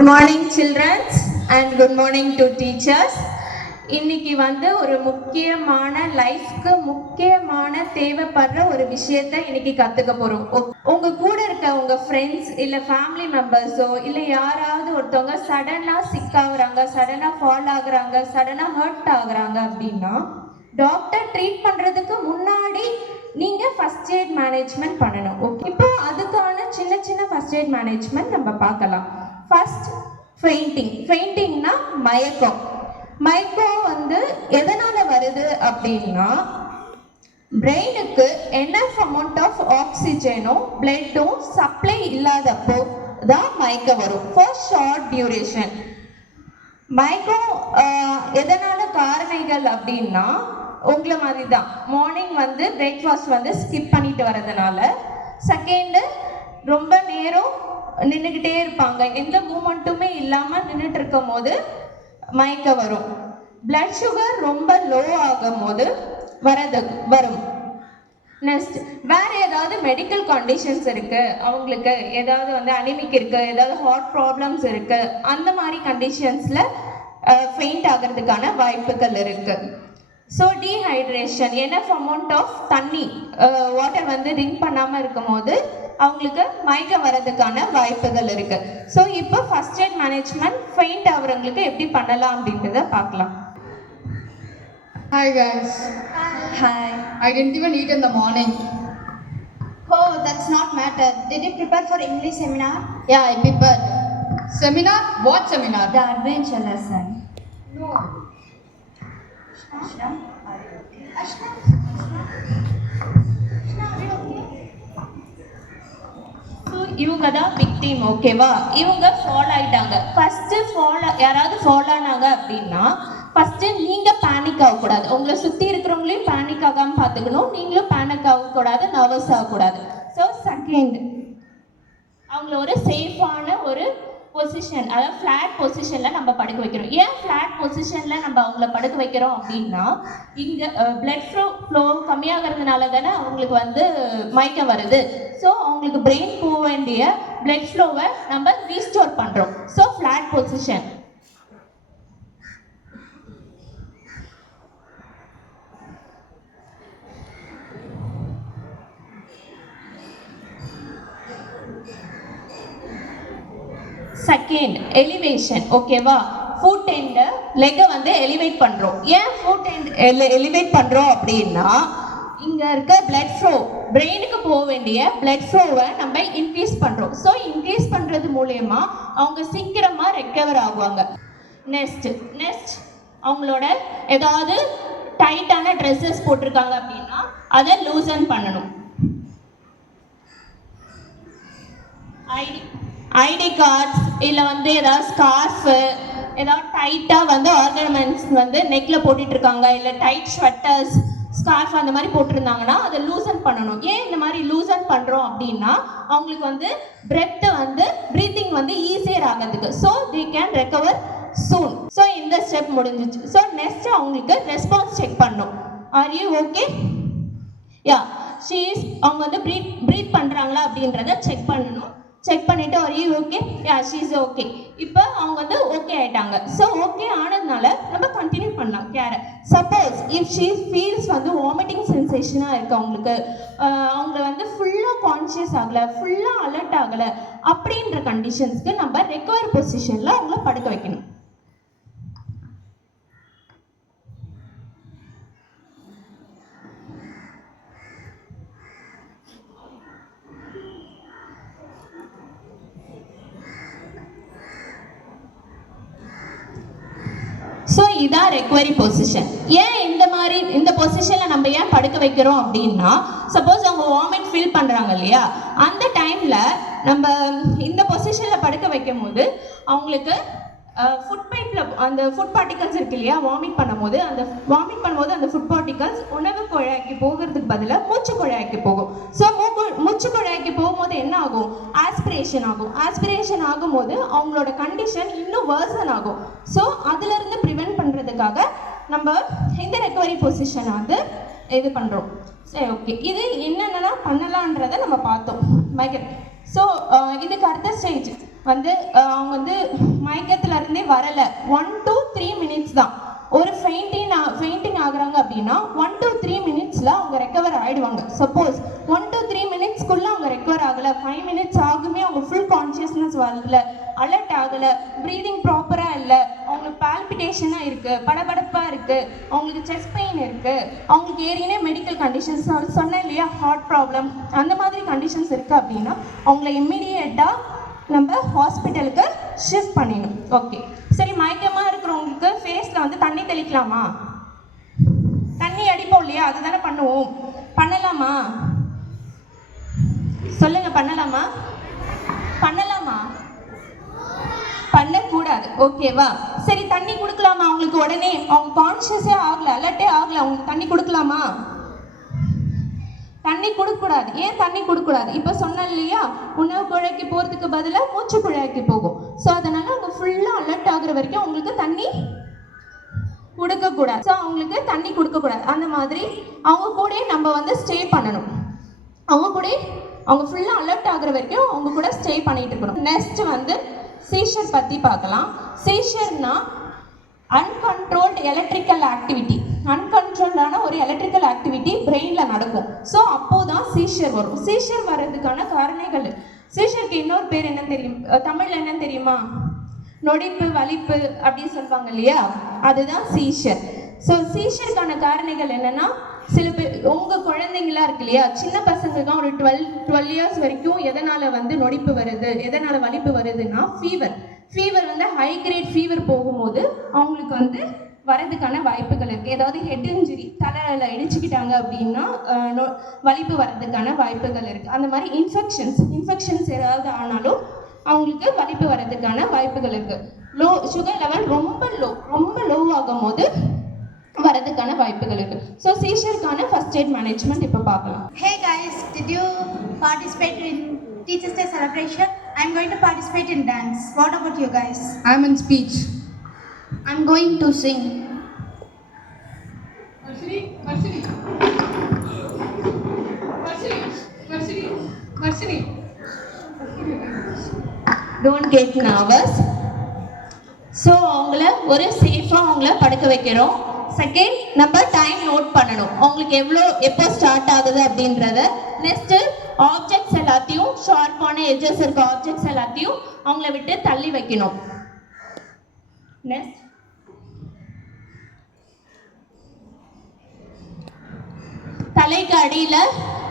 Good morning children and good morning to teachers. இன்னைக்கு ஒரு முக்கியமான லைஃப்க்கு முக்கியமான தேவைப்படுற ஒரு விஷயத்தை இன்னைக்கு கத்துக்க போறோம். உங்க கூட இருக்க உங்க ஃப்ரெண்ட்ஸ் இல்ல ஃபேமிலி மெம்பர்ஸோ இல்ல யாராவது ஒருத்தவங்க சடனா சிக் ஆகுறாங்க, சடனா ஃபால் ஆகுறாங்க, சடனா ஹர்ட் ஆகுறாங்க அப்படின்னா டாக்டர் ட்ரீட் பண்றதுக்கு முன்னாடி நீங்க ஃபர்ஸ்ட் எய்ட் மேனேஜ்மெண்ட் பண்ணணும். ஓகே, இப்போ அதுக்கான சின்ன சின்ன ஃபர்ஸ்ட் எய்ட் மேனேஜ்மெண்ட் நம்ம பார்க்கலாம். ஃபர்ஸ்ட் ஃபெயிண்டிங்னா மயக்கம். மயக்கம் எதனால வருது அப்படின்னா பிரெயினுக்கு எனஃப் அமௌண்ட் ஆஃப் ஆக்சிஜனும் பிளட்டும் சப்ளை இல்லாதப்போ தான் மயக்கம் வரும் ஃபார் ஷார்ட் டியூரேஷன். மயக்கம் எதனால காரணிகள் அப்படின்னா உங்களை மாதிரி தான் மார்னிங் பிரேக்ஃபாஸ்ட் ஸ்கிப் பண்ணிட்டு வரதுனால, செகண்டு ரொம்ப நேரம் நின்றுக்கிட்டே இருப்பாங்க, எந்த மூமெண்ட்டுமே இல்லாமல் நின்றுட்டு இருக்கும் போது மயக்கம் வரும். பிளட் சுகர் ரொம்ப லோ ஆகும் போது வரும். நெக்ஸ்ட் வேற ஏதாவது மெடிக்கல் கண்டிஷன்ஸ் இருக்கு, அவங்களுக்கு ஏதாவது அனிமிக் இருக்கு, ஏதாவது ஹார்ட் ப்ராப்ளம்ஸ் இருக்கு, அந்த மாதிரி கண்டிஷன்ஸ்ல ஃபெயிண்ட் ஆகிறதுக்கான வாய்ப்புகள் இருக்கு. So dehydration, enough amount of தண்ணி வாட்டர் ட்ரிங்க் பண்ணாமல் இருக்கும் போது அவங்களுக்கு மயக்கம் வரதுக்கான வாய்ப்புகள் இருக்கு. ஸோ இப்போ ஃபர்ஸ்ட் எய்ட் மேனேஜ்மெண்ட் ஃபெயிண்ட் ஆகுறவங்களுக்கு எப்படி பண்ணலாம் அப்படின்றத பார்க்கலாம். Hi guys. Hi. I didn't even eat in the morning. Oh, that's not matter. Did you prepare for English seminar? Yeah, I prepared. Seminar? What seminar? The adventure lesson. No. Ashna, are you okay? Ashna, are you okay? இவங்க தான் victim. ஓகேவா, இவங்க fall ஆயிட்டாங்க. First யாராவது fall ஆனாங்க அப்படின்னா first நீங்க panic ஆகக்கூடாது, உங்களை சுத்தி இருக்கிறவங்களையும் பேனிக் ஆகாம பார்த்துக்கணும், நீங்களும் பேனிக் ஆகக்கூடாது, நர்வஸ் ஆகக்கூடாது. ஸோ செகண்ட் அவங்கள ஒரு சேஃபான ஒரு பொசிஷன், அதாவது ஃப்ளாட் பொசிஷன்ல நம்ம படுக்க வைக்கிறோம். ஏன் ஃப்ளாட் பொசிஷன்ல நம்ம அவங்கள படுக்க வைக்கிறோம் அப்படின்னா இங்க பிளட் ஃப்ளோ கம்மியாகிறதுனால தானே அவங்களுக்கு மயக்கம் வருது. ஸோ அவங்களுக்கு பிரெயின் போக வேண்டிய பிளட் ஃப்ளோவை நம்ம ரீஸ்டோர் பண்றோம். So flat position. Second elevation. ஓகேவா, ஃபுட் அண்ட் லெக்கை எலிவேட் பண்றோம். ஏன் ஃபுட் அண்ட் எலிவேட் பண்றோம் அப்படின்னா இங்க இருக்க பிளட் ஃப்ளோ, பிரெயினுக்கு போக வேண்டிய பிளட் ஃப்ளோவை நம்ம இன்க்ரீஸ் பண்றோம். ஸோ இன்க்ரீஸ் பண்றது மூலயமா அவங்க சீக்கிரமா ரெக்கவர் ஆகுவாங்க. நெக்ஸ்ட் அவங்களோட ஏதாவது டைட்டான ட்ரெஸ்ஸஸ் போட்டிருக்காங்க அப்படின்னா அதை லூசன் பண்ணணும். ஐடி கார்ட்ஸ் இல்லை ஏதாவது ஸ்கார்ஃபு, ஏதாவது டைட்டாக ஆர்கனமெண்ட்ஸ் நெக்கில் போட்டுட்டு இருக்காங்க, இல்லை டைட் ஸ்வெட்டர்ஸ், ஸ்கார்ஃப் அந்த மாதிரி போட்டிருந்தாங்கன்னா அதை லூசன் பண்ணணும். ஏன் இந்த மாதிரி லூசன் பண்ணுறோம் அப்படின்னா அவங்களுக்கு ப்ரீத்திங் ஈஸியர் ஆகிறதுக்கு. So they can recover soon. So இந்த ஸ்டெப் முடிஞ்சிச்சு. ஸோ நெக்ஸ்ட் அவங்களுக்கு ரெஸ்பான்ஸ் செக் பண்ணணும். Are you okay? யா, அவங்க ப்ரீத் பண்ணுறாங்களா அப்படின்றத செக் பண்ணணும். செக் பண்ணிட்டு are you okay? Ya, she is okay. இப்போ அவங்க ஓகே ஆயிட்டாங்க. ஸோ ஓகே ஆனதுனால நம்ம கண்டினியூ பண்ணலாம் கேரை. Suppose if she feels vomiting சென்சேஷனாக இருக்குது, அவங்களுக்கு அவங்க ஃபுல்லாக கான்ஷியஸ் ஆகலை, ஃபுல்லாக அலர்ட் ஆகலை அப்படின்ற கண்டிஷன்ஸ்க்கு நம்ம ரெக்கவர் பொசிஷனில் அவங்கள படுக்க வைக்கணும். ஸோ இதான் ரெக்கவரி பொசிஷன். ஏன் இந்த பொசிஷனில் நம்ம ஏன் படுக்க வைக்கிறோம் அப்படின்னா சப்போஸ் அவங்க வாமிட் ஃபீல் பண்ணுறாங்க இல்லையா, அந்த டைமில் நம்ம இந்த பொசிஷனில் படுக்க வைக்கும் போது அவங்களுக்கு ஃபுட் பைப்பில் அந்த ஃபுட் பார்ட்டிகல்ஸ் இருக்கு இல்லையா, வாமிட் பண்ணும்போது அந்த ஃபுட் பார்ட்டிகல்ஸ் உணவு குழாய்க்கு போகிறதுக்கு பதிலாக மூச்சு குழாய்க்கு போகும். ஸோ மூச்சு குழாய்க்கு போகும்போது என்ன ஆகும்? ஆஸ்பிரேஷன் ஆகும். ஆஸ்பிரேஷன் ஆகும்போது அவங்களோட கண்டிஷன் இன்னும் வேர்சன் ஆகும். ஸோ அதுலேருந்து ப்ரிவென்ட் பண்ணுறதுக்காக நம்ம இந்த ரெக்கவரி பொசிஷனை இது பண்ணுறோம். சரி, ஓகே, இது என்னென்னலாம் பண்ணலான்றதை நம்ம பார்த்தோம். ஸோ இதுக்கு அடுத்த ஸ்டேஜ் வந்து அவங்க வந்து மயக்கத்துல இருந்தே வரல 1 to 3 மினிட்ஸ் தான். ஒரு ஃபெயிண்டிங் ஆகுறாங்க அப்படின்னா 1 to 3 மினிட்ஸ்ல அவங்க ரெக்கவர் ஆயிடுவாங்க. சப்போஸ் 1 to 3 மினிட்ஸ்க்குள்ள அவங்க ரெக்கவர் ஆகல, 5 மினிட்ஸ் ஆகுமே அவங்க ஃபுல் கான்சியஸ்னஸ் வரல, அலர்ட் ஆகல, ப்ரீதிங் ப்ராப்பரா இல்லை, அவங்களுக்கு பால்பிட்டேஷனா இருக்கு, படபடப்பா இருக்கு, அவங்களுக்கு செஸ்ட் பெயின் இருக்கு, அவங்களுக்கு ஏற்கனவே மெடிக்கல் கண்டிஷன்ஸ் சொன்னேன் இல்லையா, ஹார்ட் ப்ராப்ளம் அந்த மாதிரி கண்டிஷன்ஸ் இருக்கு அப்படின்னா அவங்கள இம்மிடியேட்டா நம்ம ஹாஸ்பிட்டலுக்கு ஷிஃப்ட் பண்ணிடணும். ஓகே, சரி. மயக்கமா இருக்கிறவங்களுக்கு ஃபேஸ்ல வந்து தண்ணி தெளிக்கலாமா? தண்ணி அடிப்போம் இல்லையா, அதுதானே பண்ணுவோம். பண்ணலாமா? சொல்லுங்க, பண்ணலாமா? பண்ணலாமா? பண்ணக்கூடாது. ஓகேவா? சரி, தண்ணி கொடுக்கலாமா அவங்களுக்கு? உடனே அவங்க கான்ஷியஸே ஆகல, அலர்ட்டே ஆகல, அவங்களுக்கு தண்ணி கொடுக்கலாமா? தண்ணி கொடுக்கக்கூடாது. ஏன் தண்ணி கொடுக்கக்கூடாது? இப்போ சொன்னேன் இல்லையா, உணவு குழாய்க்கு போகிறதுக்கு பதிலாக மூச்சு குழாய்க்கு போகும். ஸோ அதனால அவங்க ஃபுல்லாக அலர்ட் ஆகுற வரைக்கும் அவங்களுக்கு தண்ணி கொடுக்கக்கூடாது. ஸோ அவங்களுக்கு தண்ணி கொடுக்கக்கூடாது. அந்த மாதிரி அவங்க கூட நம்ம வந்து ஸ்டே பண்ணணும். அவங்க கூட அவங்க ஃபுல்லாக அலர்ட் ஆகுற வரைக்கும் அவங்க கூட ஸ்டே பண்ணிட்டு இருக்கணும். நெக்ஸ்ட் வந்து சீஷர் பற்றி பார்க்கலாம். சீஷர்னா அன்கண்ட்ரோல்டு எலக்ட்ரிக்கல் ஆக்டிவிட்டி. அன்கண்ட்ரோல்டான ஒரு எலக்ட்ரிக்கல் ஆக்டிவிட்டி பிரெயினில் நடக்கும். ஸோ அப்போதான் சீஷர் வரும். சீஷர் வர்றதுக்கான காரணங்கள், சீஷருக்கு இன்னொரு பேர் என்ன தெரியும், தமிழில் என்ன தெரியுமா? நொடிப்பு, வலிப்பு அப்படின்னு சொல்லுவாங்க இல்லையா, அதுதான் சீஷர். ஸோ சீஷருக்கான காரணங்கள் என்னன்னா, சில பேர் உங்கள் குழந்தைங்களா இருக்கு இல்லையா, சின்ன பசங்களுக்குலாம் ஒரு 12 இயர்ஸ் வரைக்கும் எதனால் வந்து நொடிப்பு வருது, எதனால் வலிப்பு வருதுன்னா ஃபீவர் வந்து ஹை கிரேட் ஃபீவர் போகும்போது அவங்களுக்கு வந்து வரதுக்கான வாய்ப்புகள் இருக்குது. ஏதாவது ஹெட் இன்ஜுரி, தலையில் இடிச்சுக்கிட்டாங்க அப்படின்னா வலிப்பு வர்றதுக்கான வாய்ப்புகள் இருக்குது. அந்த மாதிரி இன்ஃபெக்ஷன்ஸ் ஏதாவது ஆனாலும் அவங்களுக்கு வலிப்பு வர்றதுக்கான வாய்ப்புகள் இருக்குது. சுகர் லெவல் ரொம்ப லோ ஆகும் போது வரதுக்கான வாய்ப்புகள் இருக்குது. ஸோ சீஷருக்கான ஃபர்ஸ்ட் எய்ட் மேனேஜ்மெண்ட் இப்போ பார்க்கலாம். Hey guys, did you participate in Teachers Day celebration? I'm going to participate in dance. What about you guys? I'm in speech. I'm going to sing. Varshini. Don't get nervous. So அவங்கள ஒரு சேஃபாக அவங்கள படுக்க வைக்கிறோம். Second, நம்ம time note பண்ணணும், அவங்களுக்கு எப்போ ஸ்டார்ட் ஆகுது அப்படின்றத. நெக்ஸ்ட், ஆப்ஜெக்ட்ஸ் எல்லாத்தையும், ஷார்ப்பான எட்ஜஸ் இருக்க ஆப்ஜெக்ட்ஸ் எல்லாத்தையும் அவங்கள விட்டு தள்ளி வைக்கணும். நெக்ஸ்ட், தலைக்கு அடியில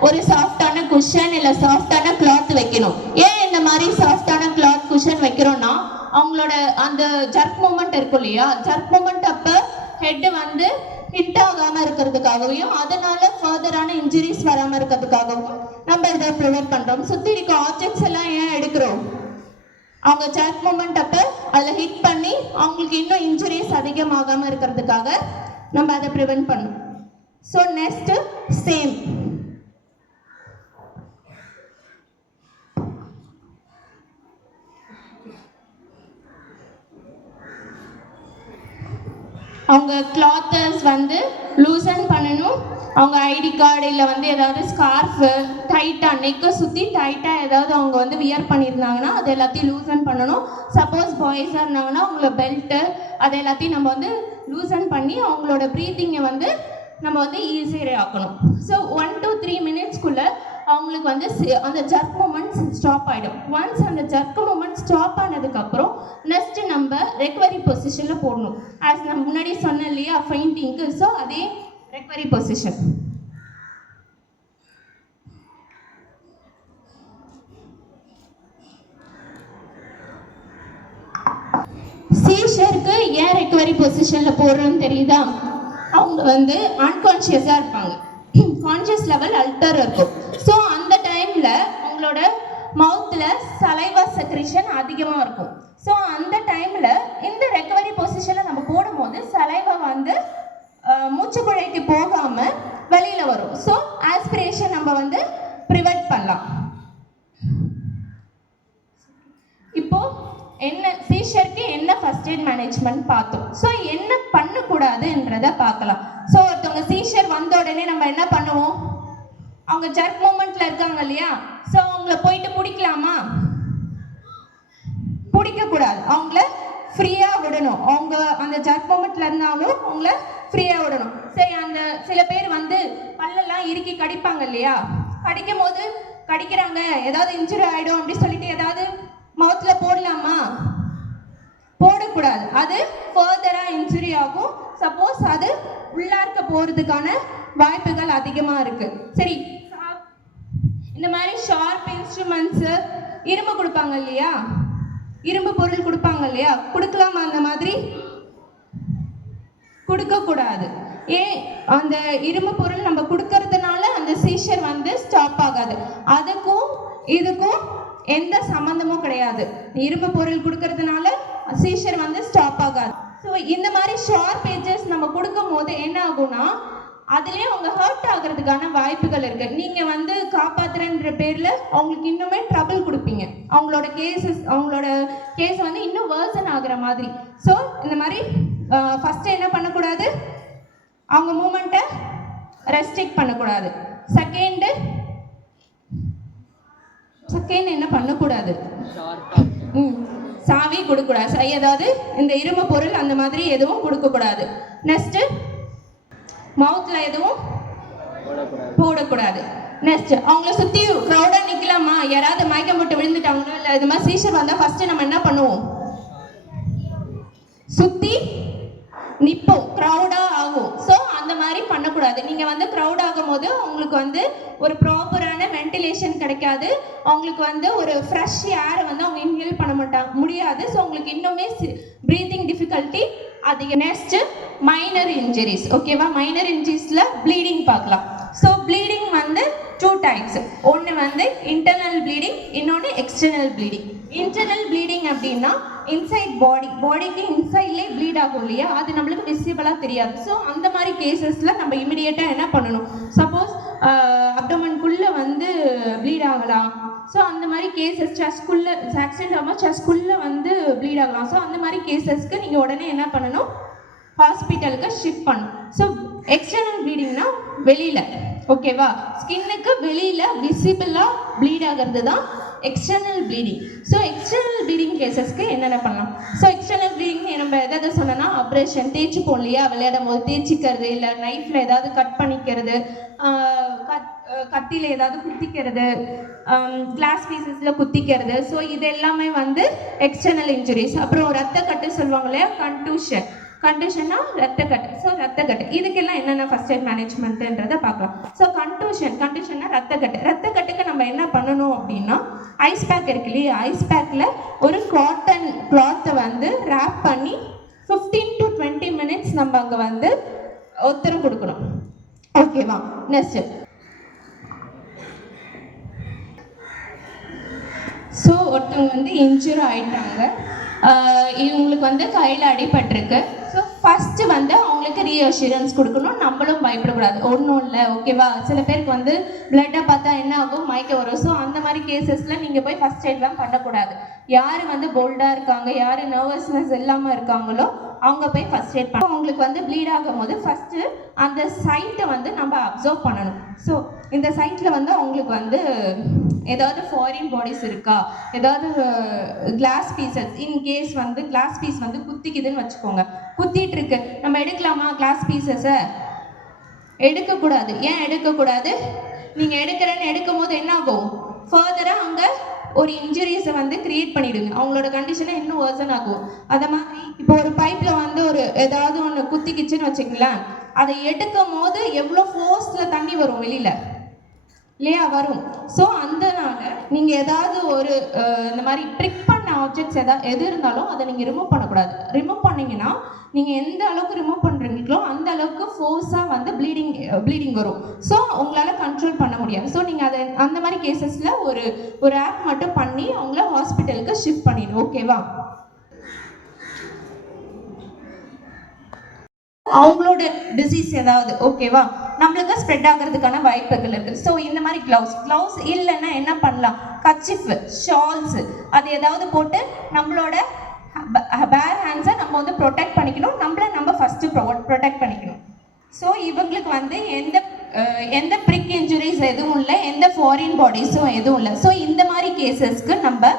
ஒரு சாஃப்டான குஷன் இல்ல சாஃப்டான கிளாத் வைக்கணும். ஏன் இந்த மாதிரி சாஃப்டான கிளாத் குஷன் வைக்கிறோம்னா, அவங்களோட அந்த ஜர்க் மூமெண்ட் இருக்கும் இல்லையா, ஜர்க் மூமெண்ட் அப்ப ஹெட் வந்து ஹிட் ஆகாம இருக்கிறதுக்காகவும் அதனால ஃபர்தரான இன்ஜுரிஸ் வராம இருக்கிறதுக்காகவும் நம்ம இதை ப்ரிவென்ட் பண்றோம். சுத்தி இருக்க ஆப்ஜெக்ட்ஸ் எல்லாம் ஏன் எடுக்கிறோம், அவங்க ஜர்க் மூமெண்ட் அப்ப அதில் ஹிட் பண்ணி அவங்களுக்கு இன்னும் இன்ஜுரிஸ் அதிகமாகாம இருக்கிறதுக்காக நம்ம அதை ப்ரிவென்ட் பண்ணோம். So next, same. அவங்க கிளாத்தர்ஸ் வந்து லூசன் பண்ணணும். அவங்க ஐடி கார்டு இல்லை வந்து ஏதாவது ஸ்கார்ஃபு டைட்டாக நெக்கை சுற்றி டைட்டாக ஏதாவது அவங்க வந்து வியர் பண்ணியிருந்தாங்கன்னா அது எல்லாத்தையும் லூசன் பண்ணணும். சப்போஸ் பாய்ஸாக இருந்தாங்கன்னா அவங்களோட பெல்ட்டு அது எல்லாத்தையும் நம்ம வந்து லூசன் பண்ணி அவங்களோட ப்ரீத்திங்கை வந்து நம்ம வந்து ஈஸியாக ஆக்கணும். ஸோ 1 to 3 மினிட்ஸ்க்குள்ளே அவங்களுக்கு வந்து அந்த ஜர்க் மூமெண்ட்ஸ் ஸ்டாப் ஆகிடும். ஒன்ஸ் அந்த ஜர்க் மூமெண்ட் ஸ்டாப் ஆனதுக்கப்புறம் நெக்ஸ்ட் நம்ம ரெக்கவரி பொசிஷனில் போடணும். ஆஸ் நான் முன்னாடி சொன்னேன் இல்லையா ஃபெயிண்டிங்க்கு, ஸோ அதே ரெக்கவரி பொசிஷன். சீஷருக்கு ஏன் ரெக்கவரி பொசிஷனில் போடுறோன்னு தெரியுதா? அவங்க வந்து அன்கான்ஷியஸாக இருப்பாங்க, கான்ஷியஸ் லெவல் அல்டர் இருக்கும். ஸோ அந்த டைமில் அவங்களோட மவுத்தில் சலைவா செக்ரேஷன் அதிகமாக இருக்கும். ஸோ அந்த டைமில் இந்த ரெக்கவரி பொசிஷனில் நம்ம போடும்போது சலைவா வந்து மூச்சு குழைக்கு போகாமல் வெளியில் வரும். ஸோ ஆஸ்பிரேஷன் நம்ம வந்து ப்ரிவென்ட் பண்ணலாம். இப்போ என்ன சீஷருக்கு என்ன ஃபர்ஸ்ட் எய்ட் மேனேஜ்மெண்ட் பார்த்தோம். ஸோ என்ன பண்ணக்கூடாதுன்றதை பார்க்கலாம். ஸோ ஒருத்தவங்க சீஷர் வந்த உடனே நம்ம என்ன பண்ணுவோம், அவங்க ஜர்க் மூமெண்ட்ல இருக்காங்க இல்லையா, ஸோ அவங்கள போயிட்டு பிடிக்கலாமா? பிடிக்கக்கூடாது, அவங்கள ஃப்ரீயாக விடணும். அவங்க அந்த ஜர்க் மொமெண்ட்ல இருந்தாலும் அவங்கள ஃப்ரீயாக விடணும். சரி, அந்த சில பேர் வந்து பல்லெல்லாம் இறுக்கி கடிப்பாங்க இல்லையா, கடிக்கும் போது கடிக்கிறாங்க ஏதாவது இன்ஜுரி ஆகிடும் அப்படின்னு சொல்லிட்டு ஏதாவது மவுத்தில் போடலாமா? போடக்கூடாது, அது ஃபர்தராக இன்ஜுரி ஆகும். சப்போஸ் அது உள்ளார்க்க போகிறதுக்கான வாய்ப்புகள் அதிகமாக இருக்குது. சரி, இந்த மாதிரி ஷார்ப் இன்ஸ்ட்ருமெண்ட்ஸு, இரும்பு கொடுப்பாங்க இல்லையா, இரும்பு பொருள் கொடுப்பாங்க இல்லையா, கொடுக்கலாமா? அந்த மாதிரி கொடுக்கக்கூடாது. ஏன்? அந்த இரும்பு பொருள் நம்ம கொடுக்கறதுனால அந்த சீஷர் வந்து ஸ்டாப் ஆகாது. அதுக்கும் இதுக்கும் எந்த சம்மந்தமும் கிடையாது. இரும்பு பொருள் கொடுக்கறதுனால சீஷர் வந்து ஸ்டாப் ஆகாது. ஸோ இந்த மாதிரி ஷார்ப் எட்ஜஸ் நம்ம கொடுக்கும் போது என்ன ஆகும்னா அதுலேயே அவங்க ஹர்ட் ஆகிறதுக்கான வாய்ப்புகள் இருக்கு. நீங்க வந்து காப்பாத்துறன்ற பேர்ல அவங்களுக்கு இன்னுமே ட்ரபிள் கொடுப்பீங்க. அவங்களோட கேஸ் வந்து இன்னும் வேர்சன் ஆகுற மாதிரி. ஸோ இந்த மாதிரி ஃபர்ஸ்ட் என்ன பண்ணக்கூடாது, அவங்க மூமெண்ட்டை ரெஸ்ட்ரிக்ட் பண்ணக்கூடாது. செகண்ட் என்ன பண்ணக்கூடாது, சாவி கொடுக்கக்கூடாது, ஏதாவது இந்த இரும்பு பொருள் அந்த மாதிரி எதுவும் கொடுக்கக்கூடாது. நெக்ஸ்ட் மவுத்ல எதுவும் போடக்கூடாது. நெக்ஸ்ட் அவங்கள சுத்தி க்ரௌடா நிக்கலாமா? யாராவது மயக்கம் போட்டு விழுந்துட்டாங்களோ இல்லை இது மாதிரி சீசர் வந்தா ஃபர்ஸ்ட் நம்ம என்ன பண்ணுவோம், சுத்தி நிப்போம், க்ரௌடா ஆகும். ஸோ அந்த மாதிரி பண்ணக்கூடாது. நீங்க வந்து க்ரௌட் ஆகும் போது உங்களுக்கு வந்து ஒரு ப்ராப்பரான வென்டிலேஷன் கிடைக்காது, அவங்களுக்கு வந்து ஒரு ஃப்ரெஷ் ஏரை வந்து அவங்க இன்ஹேல் பண்ண முடியாது. ஸோ உங்களுக்கு இன்னுமே ப்ரீத்திங் டிஃபிகல்ட்டி அதிகம். Next minor injuries. ஓகேவா, மைனர் இன்ஜுரிஸ்ல ப்ளீடிங் பார்க்கலாம். ஸோ ப்ளீடிங் வந்து 2 டைப்ஸ். ஒன்று வந்து இன்டர்னல் ப்ளீடிங், இன்னொன்று எக்ஸ்டர்னல் ப்ளீடிங். இன்டர்னல் ப்ளீடிங் அப்படின்னா இன்சைட் பாடிக்கு இன்சைட்லேயே ப்ளீட் ஆகும் இல்லையா, அது நம்மளுக்கு விசிபிளாக தெரியாது. ஸோ அந்த மாதிரி கேசஸில் நம்ம இமிடியேட்டாக என்ன பண்ணணும், சப்போஸ் அப்டோமனுக்குள்ளே வந்து ப்ளீட் ஆகலாம். ஸோ அந்த மாதிரி கேசஸ் செஸ்ட்குள்ளே ஆக்சிடென்ட் ஆகாமல் செஸ்ட்குள்ளே வந்து ப்ளீட் ஆகலாம். ஸோ அந்த மாதிரி கேசஸ்க்கு நீங்கள் உடனே என்ன பண்ணணும், ஹாஸ்பிட்டலுக்கு ஷிஃப்ட் பண்ணணும். ஸோ எக்ஸ்டர்னல் ப்ளீடிங்னா வெளியில், ஓகேவா, ஸ்கின்னுக்கு வெளியில் விசிபிளாக ப்ளீட் ஆகிறது தான் external bleeding. So external bleeding கேசஸ்க்கு என்னென்ன பண்ணலாம். ஸோ எக்ஸ்டர்னல் ப்ளீடிங் நம்ம எதாவது சொன்னோன்னா ஆப்ரேஷன், தேய்ச்சிப்போம் இல்லையா, விளையாடும் போது தேய்ச்சிக்கிறது, இல்லை நைஃப்பில் ஏதாவது கட் பண்ணிக்கிறது, கத்தியில் ஏதாவது குத்திக்கிறது, கிளாஸ் பீசஸில் குத்திக்கிறது. ஸோ இது எல்லாமே வந்து எக்ஸ்டர்னல் இன்ஜுரிஸ். அப்புறம் ரத்த கட்டு சொல்லுவாங்க இல்லையா, கண்டூஷன்னா ரத்தக்கட்டு. ஸோ ரத்தக்கட்டு இதுக்கெல்லாம் என்னென்ன ஃபர்ஸ்ட் எய்ட் மேனேஜ்மெண்ட்டுன்றதை பார்க்கலாம். ஸோ கண்டூஷன்னா ரத்தக்கட்டுக்கு நம்ம என்ன பண்ணணும் அப்படின்னா, ஐஸ் பேக் இருக்கு இல்லையா, ஐஸ் பேக்கில் ஒரு காட்டன் கிளாத்தை வந்து ரேப் பண்ணி 15 to 20 minutes நம்ம அங்கே வந்து ஒத்தரம் கொடுக்கணும். ஓகேவா. நெக்ஸ்ட் ஸோ ஒருத்தவங்க வந்து இன்ஜூர் ஆகிட்டாங்க, இவங்களுக்கு வந்து கையில் அடிபட்டிருக்கு. ஸோ ஃபஸ்ட்டு வந்து அவங்களுக்கு ரீஅஷூரன்ஸ் கொடுக்கணும், நம்மளும் பயப்படக்கூடாது, ஒன்றும் இல்லை, ஓகேவா. சில பேருக்கு வந்து பிளட்டை பார்த்தா என்ன ஆகும், மயக்கம் வரும். ஸோ அந்த மாதிரி கேசஸில் நீங்கள் போய் ஃபஸ்ட் எய்ட்லாம் பண்ணக்கூடாது. யார் வந்து போல்டாக இருக்காங்க, யார் நர்வஸ்னஸ் இல்லாமல் இருக்காங்களோ அவங்க போய் ஃபஸ்ட் எய்ட் பண்ண. அவங்களுக்கு வந்து ப்ளீட் ஆகும் போது ஃபஸ்ட்டு அந்த சைட்டை வந்து நம்ம அப்சர்வ் பண்ணணும். ஸோ இந்த சைட்டில் வந்து அவங்களுக்கு வந்து ஏதாவது ஃபாரின் பாடிஸ் இருக்கா, ஏதாவது கிளாஸ் பீசஸ், இன்கேஸ் வந்து கிளாஸ் பீஸ் வந்து குத்திக்குதுன்னு வச்சுக்கோங்க, குத்திட்டு இருக்கு, நம்ம எடுக்கலாமா கிளாஸ் பீசஸை? எடுக்கக்கூடாது. ஏன் எடுக்கக்கூடாது, நீங்கள் எடுக்கும் போது என்ன ஆகும், ஃபர்தராக அங்கே ஒரு இன்ஜுரிஸை வந்து கிரியேட் பண்ணிடுங்க, அவங்களோட கண்டிஷனை இன்னும் வர்சன் ஆகும். அதை மாதிரி இப்போ ஒரு பைப்பில் வந்து ஒரு ஏதாவது ஒன்று குத்திக்கிச்சுன்னு வச்சுங்களேன், அதை எடுக்கும் போது எவ்வளோ ஃபோர்ஸில் தண்ணி வரும் வெளியில் இல்லையா, வரும். ஸோ அதனால நீங்கள் ஏதாவது ஒரு இந்த மாதிரி ட்ரிக் பண்ண ஆப்ஜெக்ட்ஸ் எது இருந்தாலும் அதை நீங்கள் ரிமூவ் பண்ணக்கூடாது. ரிமூவ் பண்ணிங்கன்னா நீங்கள் எந்த அளவுக்கு ரிமூவ் பண்ணுறீங்களோ அந்த அளவுக்கு ஃபோர்ஸாக வந்து ப்ளீடிங் வரும். ஸோ உங்களால் கண்ட்ரோல் பண்ண முடியாது. ஸோ நீங்கள் அதை அந்த மாதிரி கேசஸில் ஒரு ஆப் மட்டும் பண்ணி அவங்கள ஹாஸ்பிட்டலுக்கு ஷிஃப்ட் பண்ணிடும். ஓகேவா. அவங்களோட டிசீஸ் ஏதாவது ஓகேவா நம்மளுக்கு ஸ்ப்ரெட் ஆகிறதுக்கான வாய்ப்புகள் இருக்குது. ஸோ இந்த மாதிரி க்ளவுஸ் இல்லைன்னா என்ன பண்ணலாம், கர்ச்சீஃப், ஷால்ஸ் அது ஏதாவது போட்டு நம்மளோட பேர் ஹேண்ட்ஸை நம்ம வந்து ப்ரொடெக்ட் பண்ணிக்கணும், நம்ம ஃபஸ்ட்டு ப்ரொடெக்ட் பண்ணிக்கணும். ஸோ இவங்களுக்கு வந்து எந்த ப்ரிக் இன்ஜுரிஸ் எதுவும் இல்லை, எந்த ஃபாரின் பாடிஸும் எதுவும் இல்லை. ஸோ இந்த மாதிரி கேசஸ்க்கு நம்ம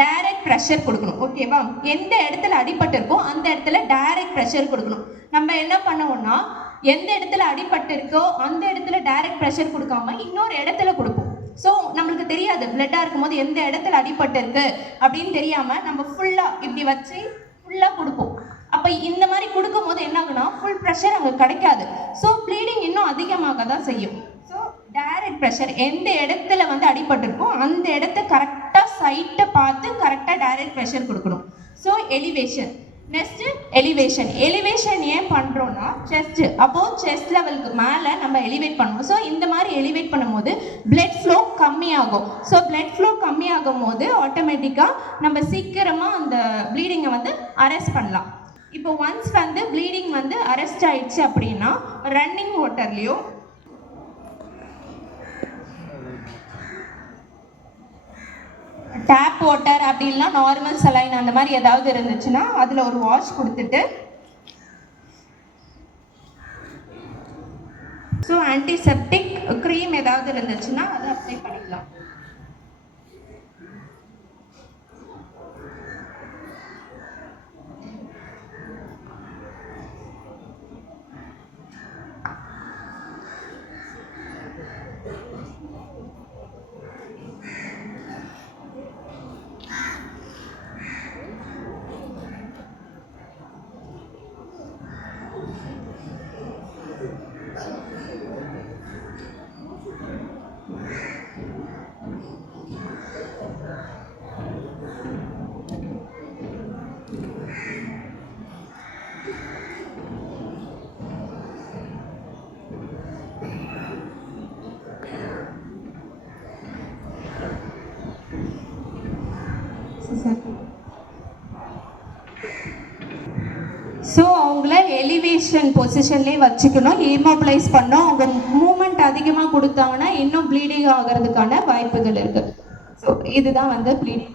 டைரக்ட் ப்ரெஷர் கொடுக்கணும். ஓகேவா? எந்த இடத்துல அடிபட்டு இருக்கோ அந்த இடத்துல டைரக்ட் ப்ரெஷர் கொடுக்கணும். நம்ம என்ன பண்ணுவோம்னா எந்த இடத்துல அடிபட்டு இருக்கோ அந்த இடத்துல டைரக்ட் ப்ரெஷர் கொடுக்காம இன்னொரு இடத்துல கொடுப்போம். ஸோ நம்மளுக்கு தெரியாது பிளட்டாக இருக்கும்போது எந்த இடத்துல அடிபட்டு இருக்கு அப்படின்னு தெரியாம நம்ம ஃபுல்லாக இப்படி வச்சு ஃபுல்லாக கொடுப்போம். அப்போ இந்த மாதிரி கொடுக்கும் போது என்ன ஆகுனா ஃபுல் ப்ரெஷர் அங்கே கிடைக்காது. ஸோ ப்ளீடிங் இன்னும் அதிகமாக தான் செய்யும். ஸோ டைரக்ட் ப்ரெஷர் எந்த இடத்துல வந்து அடிபட்டிருக்கோ அந்த இடத்த கரெக்டாக சைட்டை பார்த்து கரெக்டாக டைரக்ட் ப்ரெஷர் கொடுக்கணும். So elevation. நெக்ஸ்ட்டு எலிவேஷன் ஏன் பண்ணுறோன்னா செஸ்ட்டு. அப்போது செஸ்ட் லெவலுக்கு மேலே நம்ம எலிவேட் பண்ணுவோம். ஸோ இந்த மாதிரி எலிவேட் பண்ணும்போது பிளட் ஃப்ளோ கம்மியாகும். ஸோ பிளட் ஃப்ளோ கம்மியாகும் போது ஆட்டோமேட்டிக்காக நம்ம சீக்கிரமாக அந்த ப்ளீடிங்கை வந்து அரெஸ்ட் பண்ணலாம். இப்போ ஒன்ஸ் வந்து ப்ளீடிங் வந்து அரெஸ்ட் ஆயிடுச்சு அப்படின்னா ரன்னிங் வாட்டர்லேயோ டேப் வாட்டர் அப்படி இல்லைனா நார்மல் சலைன் அந்த மாதிரி ஏதாவது இருந்துச்சுன்னா அதில் ஒரு வாஷ் கொடுத்துட்டு ஸோ ஆன்டிசெப்டிக் க்ரீம் ஏதாவது இருந்துச்சுன்னா அதை அப்ளை பண்ணிக்கலாம். ஸோ அவங்கள எலிவேஷன் பொசிஷன்லேயே வச்சுக்கணும், இம்மோபிளைஸ் பண்ணோம். அவங்க மூமெண்ட் அதிகமாக கொடுத்தாங்கன்னா இன்னும் ப்ளீடிங் ஆகிறதுக்கான வாய்ப்புகள் இருக்குது. ஸோ இதுதான் வந்து ப்ளீடிங்.